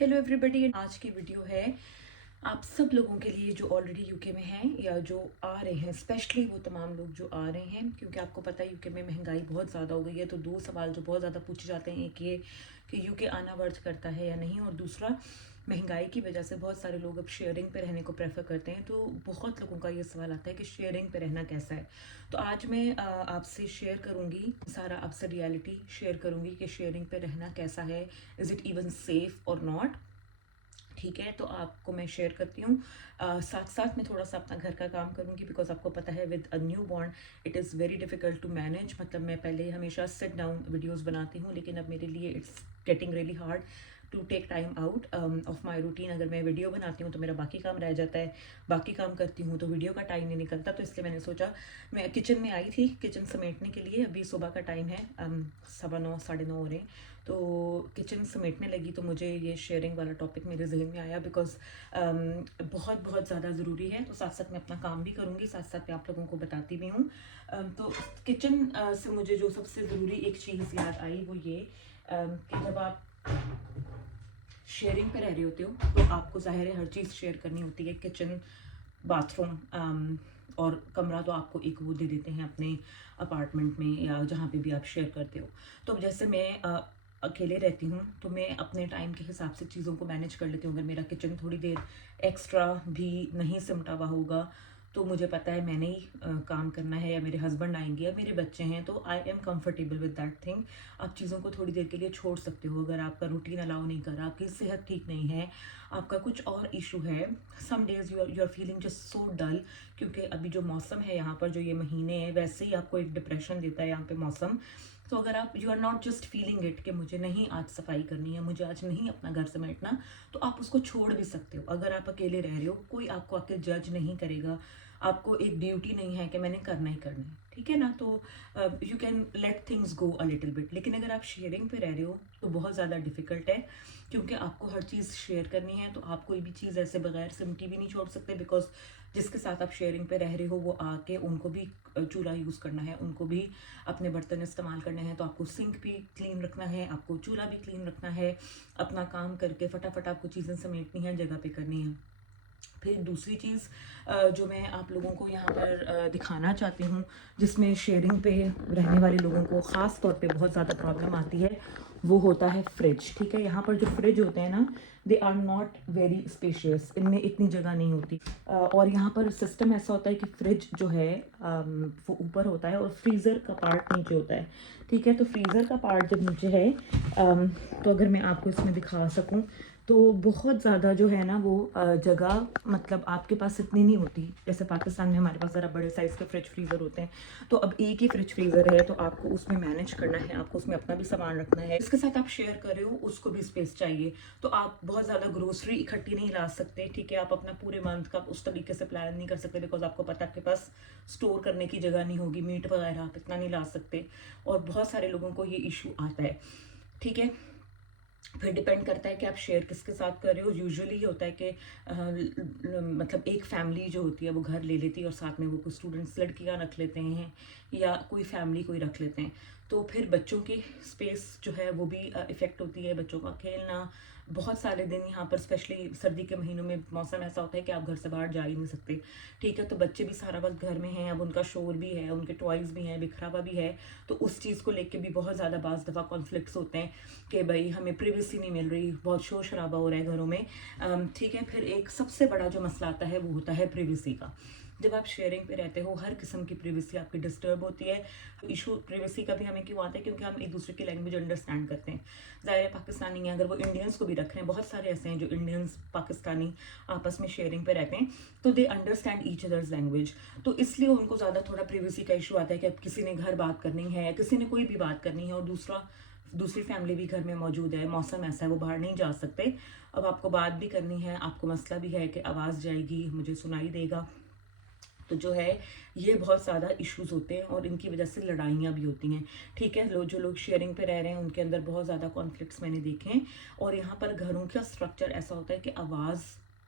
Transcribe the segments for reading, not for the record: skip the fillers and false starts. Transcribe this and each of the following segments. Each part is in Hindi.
हेलो एवरीबॉडी, आज की वीडियो है आप सब लोगों के लिए जो ऑलरेडी यूके में हैं या जो आ रहे हैं, स्पेशली वो तमाम लोग जो आ रहे हैं, क्योंकि आपको पता है यूके में महंगाई बहुत ज़्यादा हो गई है। तो दो सवाल जो बहुत ज़्यादा पूछे जाते हैं, एक ये कि यूके आना वर्थ करता है या नहीं, और दूसरा महंगाई की वजह से बहुत सारे लोग अब शेयरिंग पे रहने को प्रेफर करते हैं। तो बहुत लोगों का ये सवाल आता है कि शेयरिंग पे रहना कैसा है। तो आज मैं आपसे शेयर करूंगी, सारा आपसे रियलिटी शेयर करूंगी कि शेयरिंग पे रहना कैसा है, इज़ इट इवन सेफ और नॉट। ठीक है, तो आपको मैं शेयर करती हूँ। साथ साथ मैं थोड़ा सा अपना घर का काम करूँगी, बिकॉज आपको पता है with a new born it is very difficult to manage. मतलब मैं पहले हमेशा सिट डाउन वीडियोस बनाती हूँ, लेकिन अब मेरे लिए it's getting really hard to take time out of my routine. अगर मैं वीडियो बनाती हूँ तो मेरा बाकी काम रह जाता है, बाकी काम करती हूँ तो वीडियो का टाइम नहीं निकलता। तो इसलिए मैंने सोचा, मैं किचन में आई थी किचन समेटने के लिए। अभी सुबह का टाइम है, 9:15 9:30 हो रहे हैं। तो किचन समेटने लगी तो मुझे ये शेयरिंग वाला टॉपिक मेरे जहन में आया, बिकॉज बहुत बहुत ज़्यादा ज़रूरी है। तो साथ साथ मैं अपना काम भी करूँगी, साथ साथ मैं आप लोगों को बताती भी हूँ। तो किचन से मुझे जो सबसे ज़रूरी एक चीज़ याद आई वो ये कि जब आप शेयरिंग पे रह रहे होते हो तो आपको ज़ाहिर है हर चीज़ शेयर करनी होती है। किचन, बाथरूम और कमरा तो आपको एक वो दे देते हैं अपने अपार्टमेंट में या जहाँ पे भी आप शेयर करते हो। तो जैसे मैं अकेले रहती हूँ तो मैं अपने टाइम के हिसाब से चीज़ों को मैनेज कर लेती हूँ। अगर मेरा किचन थोड़ी देर एक्स्ट्रा भी नहीं सिमटा हुआ होगा तो मुझे पता है मैंने ही काम करना है, या मेरे हस्बैंड आएंगे या मेरे बच्चे हैं, तो I am comfortable with that thing. आप चीज़ों को थोड़ी देर के लिए छोड़ सकते हो। अगर आपका रूटीन अलाउ नहीं कर रहा, आपकी सेहत ठीक नहीं है, आपका कुछ और इशू है, some days you are feeling just so dull, क्योंकि अभी जो मौसम है यहाँ पर, जो ये महीने हैं, वैसे ही आपको एक डिप्रेशन देता है यहाँ पे मौसम। तो अगर आप you are not just feeling it कि मुझे नहीं आज सफाई करनी है, मुझे आज नहीं अपना घर समेटना, तो आप उसको छोड़ भी सकते हो। अगर आप अकेले रह रहे हो, कोई आपको आके जज नहीं करेगा, आपको एक ड्यूटी नहीं है कि मैंने करना ही करना है, ठीक है ना। तो you can let things go a little bit. लेकिन अगर आप शेयरिंग पे रह रहे हो तो बहुत ज़्यादा डिफिकल्ट है, क्योंकि आपको हर चीज़ शेयर करनी है। तो आप कोई भी चीज़ ऐसे बगैर सिमटी भी नहीं छोड़ सकते, बिकॉज जिसके साथ आप शेयरिंग पे रह रहे हो वो आके, उनको भी चूल्हा यूज़ करना है, उनको भी अपने बर्तन इस्तेमाल करने हैं। तो आपको सिंक भी क्लीन रखना है, आपको चूल्हा भी क्लीन रखना है, अपना काम करके फटाफट आपको चीज़ें समेटनी है, जगह पे करनी है। फिर दूसरी चीज़ जो मैं आप लोगों को यहाँ पर दिखाना चाहती हूँ, जिसमें शेयरिंग पे रहने वाले लोगों को ख़ास तौर पे बहुत ज़्यादा प्रॉब्लम आती है, वो होता है फ्रिज। ठीक है, यहाँ पर जो फ्रिज होते हैं ना, they are not very spacious, इनमें इतनी जगह नहीं होती। और यहाँ पर सिस्टम ऐसा होता है कि फ्रिज जो है वो ऊपर होता है और फ्रीज़र का पार्ट नीचे होता है। ठीक है, तो फ्रीज़र का पार्ट जब नीचे है, तो अगर मैं आपको इसमें दिखा सकूँ तो बहुत ज़्यादा जो है ना वो जगह, मतलब आपके पास इतनी नहीं होती। जैसे पाकिस्तान में हमारे पास ज़रा बड़े साइज़ के फ्रिज फ्रीज़र होते हैं, तो अब एक ही फ्रिज फ्रीज़र है, तो आपको उसमें मैनेज करना है, आपको उसमें अपना भी सामान रखना है, इसके साथ आप शेयर कर रहे हो, उसको भी स्पेस चाहिए। तो आप बहुत ज़्यादा ग्रोसरी इकट्ठी नहीं ला सकते। ठीक है, आप अपना पूरे मंथ का उस तरीके से प्लान नहीं कर सकते, बिकॉज आपको पता है आपके पास स्टोर करने की जगह नहीं होगी, मीट वगैरह आप इतना नहीं ला सकते, और बहुत सारे लोगों को ये इशू आता है। ठीक है, फिर डिपेंड करता है कि आप शेयर किसके साथ कर रहे हो। यूजुअली ये होता है कि मतलब एक फैमिली जो होती है वो घर ले लेती है और साथ में वो कुछ स्टूडेंट्स लड़कियां रख लेते हैं, या कोई फैमिली कोई रख लेते हैं। तो फिर बच्चों की स्पेस जो है वो भी इफ़ेक्ट होती है, बच्चों का खेलना। बहुत सारे दिन यहाँ पर स्पेशली सर्दी के महीनों में मौसम ऐसा होता है कि आप घर से बाहर जा ही नहीं सकते। ठीक है, तो बच्चे भी सारा वक्त घर में हैं, अब उनका शोर भी है, उनके टॉयज़ भी हैं, बिखरा हुआ भी है। तो उस चीज़ को लेके भी बहुत ज़्यादा बाज़ दफ़ा कॉन्फ्लिक्ट्स होते हैं कि भाई हमें प्रिवेसी नहीं मिल रही, बहुत शोर शराबा हो रहा है घरों में। ठीक है, फिर एक सबसे बड़ा जो मसला आता है वो होता है प्रिवेसी का। जब आप शेयरिंग पे रहते हो, हर किस्म की प्रिवेसी आपकी डिस्टर्ब होती है। इशू प्रिवेसी का भी हमें क्यों आता है, क्योंकि हम एक दूसरे की लैंग्वेज अंडरस्टैंड करते हैं। ज़ाहिर है पाकिस्तानी हैं, अगर वो इंडियंस को भी रख रहे हैं, बहुत सारे ऐसे हैं जो इंडियंस पाकिस्तानी आपस में शेयरिंग पे रहते हैं, तो they understand each others language. तो इसलिए उनको ज़्यादा थोड़ा प्रिवेसी का इशू आता है कि अब किसी ने घर बात करनी है, किसी ने कोई भी बात करनी है, और दूसरी फैमिली भी घर में मौजूद है, मौसम ऐसा है वो बाहर नहीं जा सकते। अब आपको बात भी करनी है, आपको मसला भी है कि आवाज़ जाएगी, मुझे सुनाई देगा। तो जो है ये बहुत ज़्यादा इश्यूज होते हैं और इनकी वजह से लड़ाइयाँ भी होती हैं। ठीक है, जो लोग शेयरिंग पे रह रहे हैं उनके अंदर बहुत ज़्यादा कॉन्फ्लिक्ट्स मैंने देखे हैं। और यहाँ पर घरों का स्ट्रक्चर ऐसा होता है कि आवाज़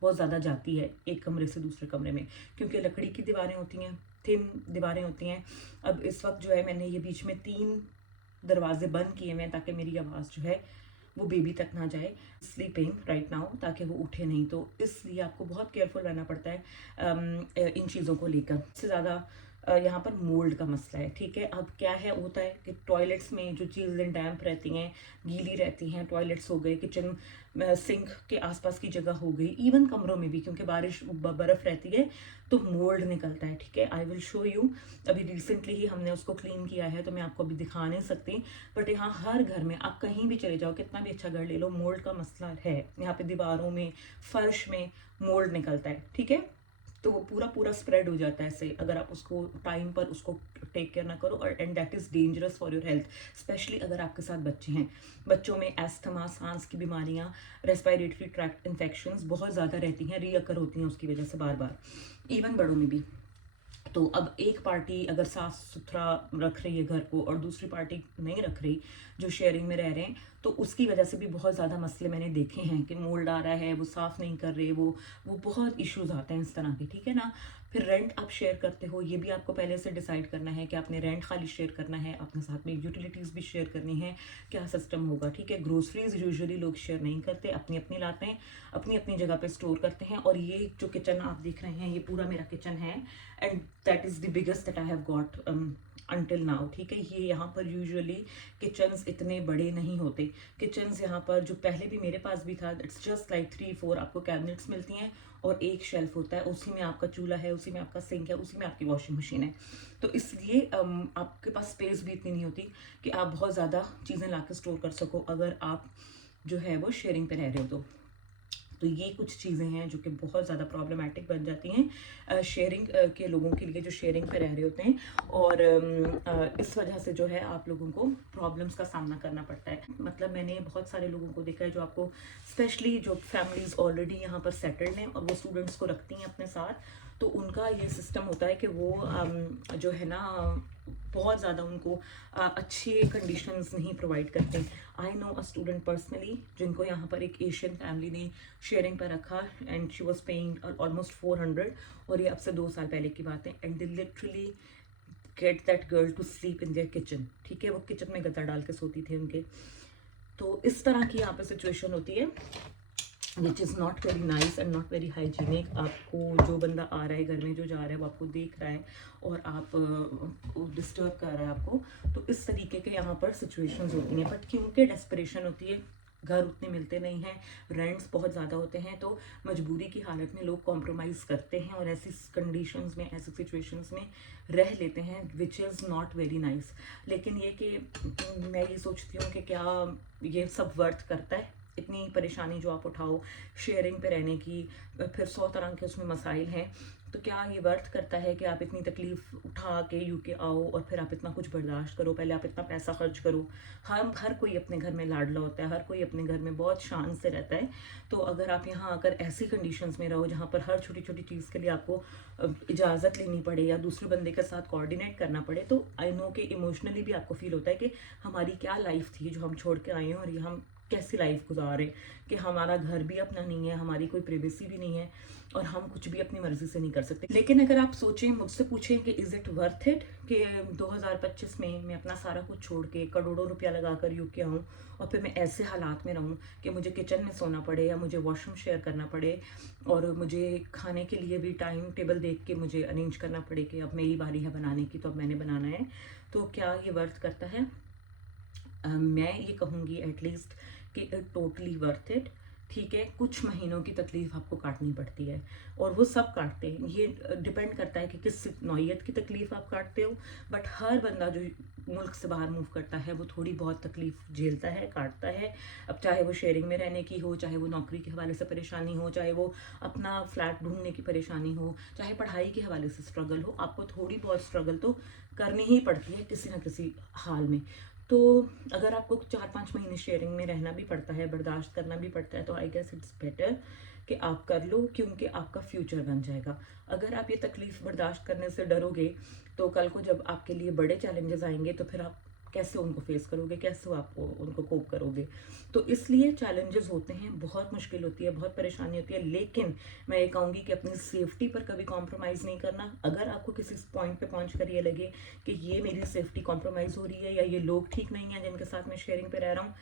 बहुत ज़्यादा जाती है एक कमरे से दूसरे कमरे में, क्योंकि लकड़ी की दीवारें होती हैं, थिन दीवारें होती हैं। अब इस वक्त जो है मैंने ये बीच में 3 दरवाजे बंद किए हुए हैं ताकि मेरी आवाज़ जो है वो बेबी तक ना जाए, स्लीपिंग राइट नाउ, ताकि वो उठे नहीं। तो इसलिए आपको बहुत केयरफुल रहना पड़ता है इन चीज़ों को लेकर। सबसे ज़्यादा यहाँ पर मोल्ड का मसला है, ठीक है। अब क्या है, होता है कि टॉयलेट्स में जो चीज़ें डैम्प रहती हैं, गीली रहती हैं, टॉयलेट्स हो गए, किचन सिंक के आसपास की जगह हो गई, इवन कमरों में भी, क्योंकि बारिश बर्फ़ रहती है तो मोल्ड निकलता है, ठीक है। आई विल शो यू, अभी रिसेंटली ही हमने उसको क्लीन किया है, तो मैं आपको अभी दिखा नहीं सकती, बट यहाँ हर घर में आप कहीं भी चले जाओ, कितना भी अच्छा घर ले लो, मोल्ड का मसला है। यहाँ पे दीवारों में, फर्श में मोल्ड निकलता है, ठीक है। तो वो पूरा पूरा स्प्रेड हो जाता है ऐसे, अगर आप उसको टाइम पर उसको टेक केयर ना करो, और and that is dangerous for your health, specially अगर आपके साथ बच्चे हैं। बच्चों में एस्थमा, सांस की बीमारियां, रेस्पिरेटरी ट्रैक्ट इन्फेक्शंस बहुत ज़्यादा रहती हैं, रीअकर होती हैं उसकी वजह से बार बार, इवन बड़ों में भी। तो अब एक पार्टी अगर साफ सुथरा रख रही है घर को और दूसरी पार्टी नहीं रख रही, जो शेयरिंग में रह रहे हैं, तो उसकी वजह से भी बहुत ज़्यादा मसले मैंने देखे हैं कि मोल्ड आ रहा है, वो साफ़ नहीं कर रहे, वो बहुत इश्यूज आते हैं इस तरह के, ठीक है ना। फिर रेंट आप शेयर करते हो, ये भी आपको पहले से डिसाइड करना है कि आपने रेंट खाली शेयर करना है, अपने साथ में यूटिलिटीज़ भी शेयर करनी है, क्या सिस्टम होगा, ठीक है। ग्रोसरीज यूजुअली लोग शेयर नहीं करते, अपनी अपनी लाते हैं, अपनी अपनी जगह पे स्टोर करते हैं। और ये जो किचन आप देख रहे हैं, ये पूरा मेरा किचन है, and that is the biggest that I have got until now, ठीक है। ये यहाँ पर यूजुअली किचन्स इतने बड़े नहीं होते। किचन्स यहाँ पर जो पहले भी मेरे पास भी था, इट्स जस्ट लाइक 3-4 आपको कैबिनेट्स मिलती हैं और एक शेल्फ होता है, उसी में आपका चूल्हा है, उसी में आपका सिंक है, उसी में आपकी वॉशिंग मशीन है। तो इसलिए आपके पास स्पेस भी इतनी नहीं होती कि आप बहुत ज़्यादा चीज़ें ला के स्टोर कर सको, अगर आप जो है वो शेयरिंग पे रह रहे हो तो ये कुछ चीज़ें हैं जो कि बहुत ज़्यादा प्रॉब्लमेटिक बन जाती हैं शेयरिंग के लोगों के लिए, जो शेयरिंग पे रह रहे होते हैं। और इस वजह से जो है आप लोगों को प्रॉब्लम्स का सामना करना पड़ता है। मतलब मैंने बहुत सारे लोगों को देखा है जो आपको, स्पेशली जो फैमिलीज़ ऑलरेडी यहाँ पर सेटल्ड हैं और वो स्टूडेंट्स को रखती हैं अपने साथ, तो उनका ये सिस्टम होता है कि वो जो है ना बहुत ज़्यादा उनको अच्छी कंडीशंस नहीं प्रोवाइड करते। I know a student personally जिनको यहाँ पर एक एशियन फैमिली ने शेयरिंग पर रखा, and she was paying almost 400, और ये अब से 2 साल पहले की बात है। And they literally get that girl to sleep in their kitchen, ठीक है। वो किचन में गद्दा डाल के सोती थी उनके। तो इस तरह की यहाँ पे सिचुएशन होती है, which is not very nice and not very hygienic. आपको जो बंदा आ रहा है घर में, जो जा रहा है, वो आपको देख रहा है और आप डिस्टर्ब कर रहा है आपको, तो इस तरीके के यहाँ पर सिचुएशंस होती हैं। बट क्योंकि डेस्परेशन होती है, घर उतने मिलते नहीं हैं, रेंट्स बहुत ज़्यादा होते हैं, तो मजबूरी की हालत में लोग कॉम्प्रोमाइज़ करते हैं और ऐसी कंडीशंस में, ऐसी सिचुएशंस में रह लेते हैं, which is not very nice. लेकिन ये कि मैं ये सोचती हूँ कि क्या ये सब वर्थ करता है, इतनी परेशानी जो आप उठाओ शेयरिंग पे रहने की, फिर 100 तरह के उसमें मसाइल हैं, तो क्या ये वर्थ करता है कि आप इतनी तकलीफ़ उठा के यूके आओ और फिर आप इतना कुछ बर्दाश्त करो, पहले आप इतना पैसा खर्च करो। हर कोई अपने घर में लाडला होता है, हर कोई अपने घर में बहुत शान से रहता है। तो अगर आप यहाँ आकर ऐसी कंडीशंस में रहो जहाँ पर हर छोटी छोटी चीज़ के लिए आपको इजाज़त लेनी पड़े या दूसरे बंदे के साथ कोऑर्डिनेट करना पड़े, तो आई नो कि इमोशनली भी आपको फील होता है कि हमारी क्या लाइफ थी जो हम छोड़ के आए हैं, और ये हम कैसी लाइफ गुजारे, कि हमारा घर भी अपना नहीं है, हमारी कोई प्राइवेसी भी नहीं है, और हम कुछ भी अपनी मर्जी से नहीं कर सकते। लेकिन अगर आप सोचें, मुझसे पूछें कि इज़ इट वर्थ इट कि 2025 में मैं अपना सारा कुछ छोड़ के करोड़ों रुपया लगा कर यूके आऊँ और फिर मैं ऐसे हालात में रहूँ कि मुझे किचन में सोना पड़े या मुझे वॉशरूम शेयर करना पड़े, और मुझे खाने के लिए भी टाइम टेबल देख के मुझे अरेंज करना पड़े कि अब मेरी बारी है बनाने की, तो अब मैंने बनाना है। तो क्या ये वर्थ करता है? मैं ये कहूँगी एटलीस्ट कि टोटली वर्थ इट, ठीक है। कुछ महीनों की तकलीफ़ आपको काटनी पड़ती है, और वो सब काटते हैं, ये डिपेंड करता है कि किस नौइयत की तकलीफ़ आप काटते हो। बट हर बंदा जो मुल्क से बाहर मूव करता है वो थोड़ी बहुत तकलीफ़ झेलता है, काटता है। अब चाहे वो शेयरिंग में रहने की हो, चाहे वो नौकरी के हवाले से परेशानी हो, चाहे वो अपना फ्लैट ढूंढने की परेशानी हो, चाहे पढ़ाई के हवाले से स्ट्रगल हो, आपको थोड़ी बहुत स्ट्रगल तो करनी ही पड़ती है किसी न किसी हाल में। तो अगर आपको 4-5 महीने शेयरिंग में रहना भी पड़ता है, बर्दाश्त करना भी पड़ता है, तो आई गेस इट्स बेटर कि आप कर लो, क्योंकि आपका फ्यूचर बन जाएगा। अगर आप ये तकलीफ़ बर्दाश्त करने से डरोगे, तो कल को जब आपके लिए बड़े चैलेंजेस आएंगे तो फिर आप कैसे उनको फेस करोगे, कैसे आप उनको कोप करोगे। तो इसलिए चैलेंजेस होते हैं, बहुत मुश्किल होती है, बहुत परेशानी होती है, लेकिन मैं ये कहूँगी कि अपनी सेफ्टी पर कभी कॉम्प्रोमाइज़ नहीं करना। अगर आपको किसी पॉइंट पे पहुँच कर ये लगे कि ये मेरी सेफ्टी कॉम्प्रोमाइज़ हो रही है या ये लोग ठीक नहीं हैं जिनके साथ मैं शेयरिंग पे रह रहा हूँ,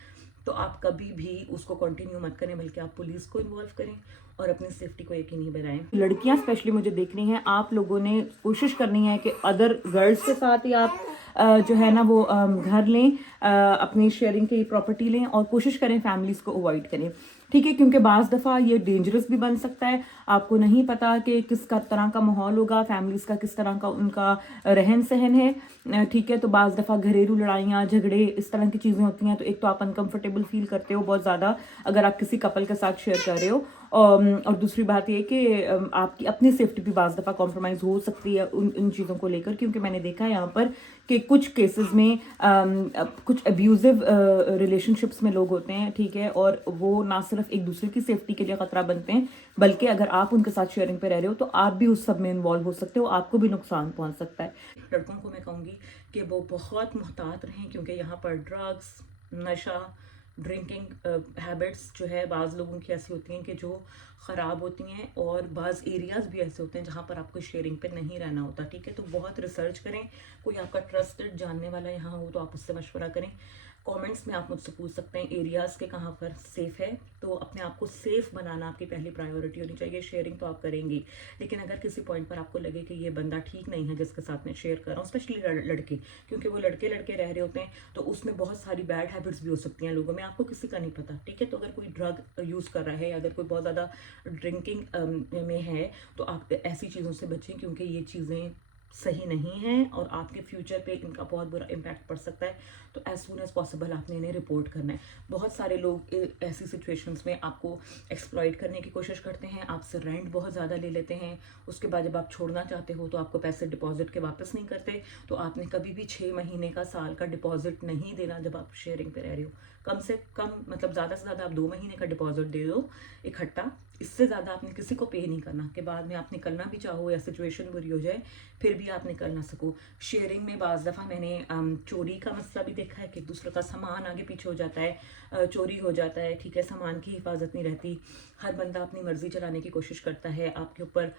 तो आप कभी भी उसको कंटिन्यू मत करें, बल्कि आप पुलिस को इन्वॉल्व करें और अपनी सेफ्टी को यकीनी बनाएं। लड़कियां स्पेशली मुझे देखनी है, आप लोगों ने कोशिश करनी है कि अदर गर्ल्स के साथ ही आप जो है ना वो घर लें, अपनी शेयरिंग की प्रॉपर्टी लें, और कोशिश करें फैमिलीज को अवॉइड करें, ठीक है, क्योंकि बाज़ दफ़ा ये डेंजरस भी बन सकता है। आपको नहीं पता कि किस तरह का माहौल होगा, फैमिलीज का किस तरह का उनका रहन सहन है, ठीक है। तो बाज़ दफ़ा घरेलू लड़ाइयाँ, झगड़े, इस तरह की चीज़ें होती हैं, तो एक तो आप अनकंफर्टेबल फील करते हो बहुत ज़्यादा अगर आप किसी कपल के साथ शेयर कर रहे हो, और दूसरी बात ये कि आपकी अपनी सेफ्टी भी बाज़ दफ़ा कॉम्प्रोमाइज़ हो सकती है इन चीज़ों को लेकर, क्योंकि मैंने देखा है यहाँ पर कि कुछ केसेस में कुछ अब्यूजिव रिलेशनशिप्स में लोग होते हैं, ठीक है, और वो ना सिर्फ एक दूसरे की सेफ्टी के लिए ख़तरा बनते हैं, बल्कि अगर आप उनके साथ शेयरिंग पे रह रहे हो तो आप भी उस सब में इन्वॉल्व हो सकते हो, आपको भी नुकसान पहुंच सकता है। लड़कों को मैं कहूँगी कि वो बहुत मुहतात रहें, क्योंकि यहाँ पर ड्रग्स, नशा, ड्रिंकिंग हैबिट्स जो है बाज़ लोगों की ऐसी होती हैं कि जो ख़राब होती हैं, और बाज़ एरियाज़ भी ऐसे होते हैं जहाँ पर आपको शेयरिंग पे नहीं रहना होता, ठीक है। तो बहुत रिसर्च करें, कोई आपका ट्रस्टेड जानने वाला यहाँ हो तो आप उससे मशवरा करें। कमेंट्स में आप मुझसे पूछ सकते हैं एरियाज़ के कहाँ पर सेफ़ है, तो अपने आप को सेफ़ बनाना आपकी पहली प्रायोरिटी होनी चाहिए। शेयरिंग तो आप करेंगे, लेकिन अगर किसी पॉइंट पर आपको लगे कि ये बंदा ठीक नहीं है जिसके साथ मैं शेयर कर रहा हूँ, स्पेशली लड़के, क्योंकि वो लड़के लड़के रह रहे होते हैं, तो उसमें बहुत सारी बैड हैबिट्स भी हो सकती हैं लोगों में, आपको किसी का नहीं पता, ठीक है। तो अगर कोई ड्रग यूज़ कर रहा है, अगर कोई बहुत ज़्यादा ड्रिंकिंग में है, तो आप ऐसी चीज़ों से बचें, क्योंकि ये चीज़ें सही नहीं है और आपके फ्यूचर पे इनका बहुत बुरा इम्पैक्ट पड़ सकता है। तो एज सुन एज पॉसिबल आपने इन्हें रिपोर्ट करना है। बहुत सारे लोग ऐसी सिचुएशंस में आपको एक्सप्लॉइट करने की कोशिश करते हैं, आपसे रेंट बहुत ज़्यादा ले लेते हैं, उसके बाद जब आप छोड़ना चाहते हो तो आपको पैसे डिपॉजिट के वापस नहीं करते। तो आपने कभी भी 6 महीने का, साल का डिपॉजिट नहीं देना जब आप शेयरिंग पे रह रहे हो। कम से कम, मतलब ज़्यादा से ज़्यादा आप 2 महीने का डिपॉजिट दे दो इकट्ठा, इससे ज़्यादा आपने किसी को पे नहीं करना कि बाद में आप निकलना भी चाहो या सिचुएशन बुरी हो जाए फिर भी आप निकल ना सको। शेयरिंग में बाज़ दफ़ा मैंने चोरी का मसला भी देखा है कि एक दूसरे का सामान आगे पीछे हो जाता है, चोरी हो जाता है, ठीक है, सामान की हिफाजत नहीं रहती, हर बंदा अपनी मर्जी चलाने की कोशिश करता है आपके ऊपर।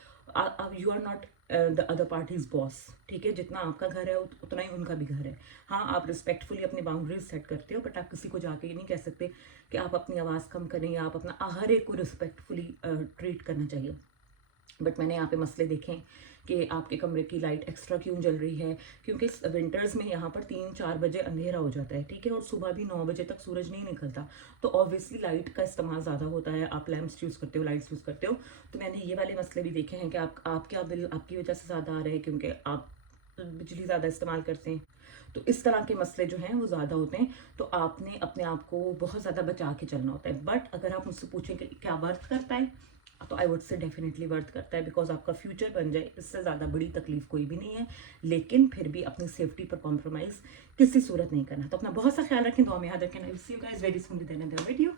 You are not the other party's boss, ठीक है, जितना आपका घर है उतना ही उनका भी घर है। हाँ, आप रिस्पेक्टफुली अपनी बाउंड्रीज सेट करते हो, बट आप किसी को जाके ये नहीं कह सकते कि आप अपनी आवाज़ कम करें या आप अपना हर एक को रिस्पेक्टफुली ट्रीट करना चाहिए। बट मैंने यहाँ पे मसले देखे कि आपके कमरे की लाइट एक्स्ट्रा क्यों जल रही है, क्योंकि विंटर्स में यहाँ पर 3-4 बजे अंधेरा हो जाता है, ठीक है, और सुबह भी 9 बजे तक सूरज नहीं निकलता, तो ऑब्वियसली लाइट का इस्तेमाल ज़्यादा होता है, आप लैंप्स यूज़ करते हो, लाइट्स यूज़ करते हो। तो मैंने ये वाले मसले भी देखे हैं कि आपके बिल आपकी वजह से ज़्यादा आ रहे हैं क्योंकि आप बिजली ज़्यादा इस्तेमाल करते हैं। तो इस तरह के मसले जो हैं वो ज़्यादा होते हैं, तो आपने अपने आप को बहुत ज़्यादा बचा के चलना होता है। बट अगर आप मुझसे पूछें कि क्या वर्थ करता है, तो I would say definitely worth करता है, बिकॉज आपका फ्यूचर बन जाए, इससे ज़्यादा बड़ी तकलीफ कोई भी नहीं है। लेकिन फिर भी अपनी सेफ्टी पर कॉम्प्रोमाइज़ किसी सूरत नहीं करना। तो अपना बहुत सा ख्याल रखें, दुआ में याद रखें। I will see you guys very soon with another video.